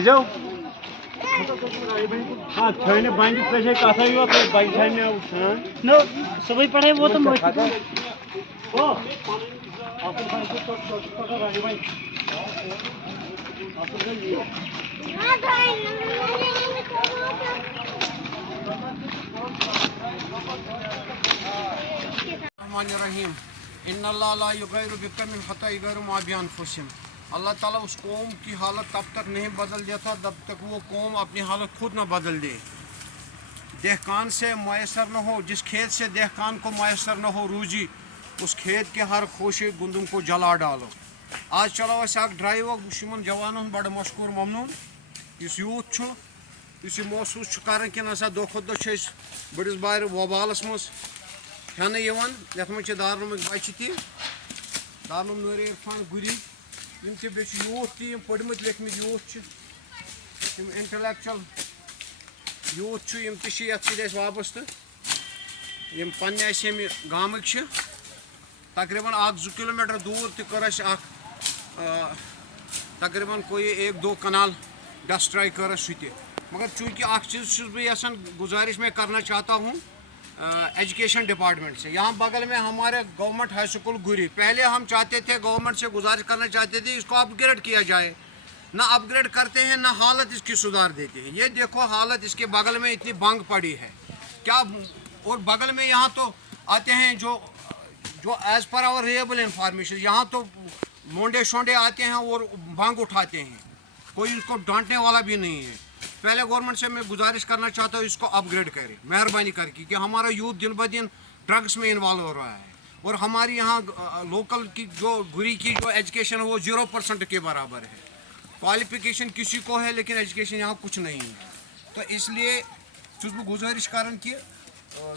जाओ हाँ छाने बाइंड प्रेशर का था यो तो बाइंड छाने हाँ नो सुबह पढ़े वो तो मोटी ओ आपको भाई तो पकड़ रहा भाई आपको ये हां भाई रहीम इन्नल्लाह ला युगैरु बिकमिन हत्ता युगैरु मा बिअनफुसिहिम। अल्लाह ताला उस कौम की हालत तब तक नहीं बदल देता जब तक वो कौम अपनी हालत खुद न बदल दे। दहकान से मैसर न हो, जिस खेत से दहकान को मैसर न हो रूजी, उस खेत के हर खोशे गुंदुम को जला डालो। आज चलो अख ड्राइव जवान बड़ मशकूर ममनून इस यूथ इस महसूस कर कि नसा दो खुद दो बड़िस बार वबालस मज हेन ये दारुल बच्चे ती दारुल नूर इरफान गुरी यम बे यूथ ती पढ़मत लेखमत यूथ इंटेलेक्चुअल यूथ यम ती वाबस्त यम पन्ने गामक तकरीबन 1-2 किलोमीटर दूर तक तकरीबन कोई 1-2 कनाल डस्ट ट्राई कर मगर चूँकि चीज़ बह गुजारिश मैं करना चाहता हूँ एजुकेशन डिपार्टमेंट से। यहाँ बगल में हमारे गवर्नमेंट हाई स्कूल गुरी, पहले हम चाहते थे गवर्नमेंट से गुजारिश करना चाहते थे इसको अपग्रेड किया जाए, ना अपग्रेड करते हैं ना हालत इसकी सुधार देते हैं। ये देखो हालत इसके बगल में इतनी बंग पड़ी है क्या, और बगल में यहाँ तो आते हैं जो as per hour reliable information यहाँ तो मोंडे शोंडे आते हैं और बंग उठाते हैं, कोई इसको डांटने वाला भी नहीं है। पहले गवर्नमेंट से मैं गुजारिश करना चाहता हूँ इसको अपग्रेड करें मेहरबानी करके, कि हमारा यूथ दिन ब दिन ड्रग्स में इन्वॉल्व हो रहा है और हमारी यहाँ लोकल की जो गुरी की जो एजुकेशन है वो 0% के बराबर है। क्वालिफिकेशन किसी को है लेकिन एजुकेशन यहाँ कुछ नहीं है। तो इसलिए चुस बह गुजारिश कर कि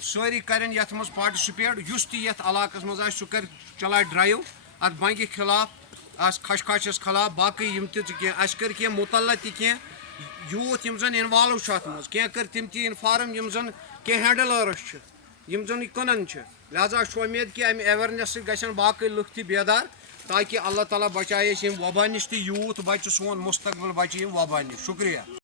सारी करें ये मज पार्टिसिपेट युस तथ इलाकस मज सह कर चलाए ड्राइव अत बंगे खिलाफ खशखाशस खिलाफ बाकी यम कर मुतल तह यूथ यम जन इन्वॉल्व अत मज कर तम ती इन्फॉर्म यम जन हैंडलर्स यम जन कनन लिहाजा उम्मीद कि अमे अवेयरनेस गन बाकी लुक तह बेदार ताकि अल्लाह ताला बचाए वबा नश यूथ बचे सोन मुस्तकबिल बचे वबा नश। शुक्रिया।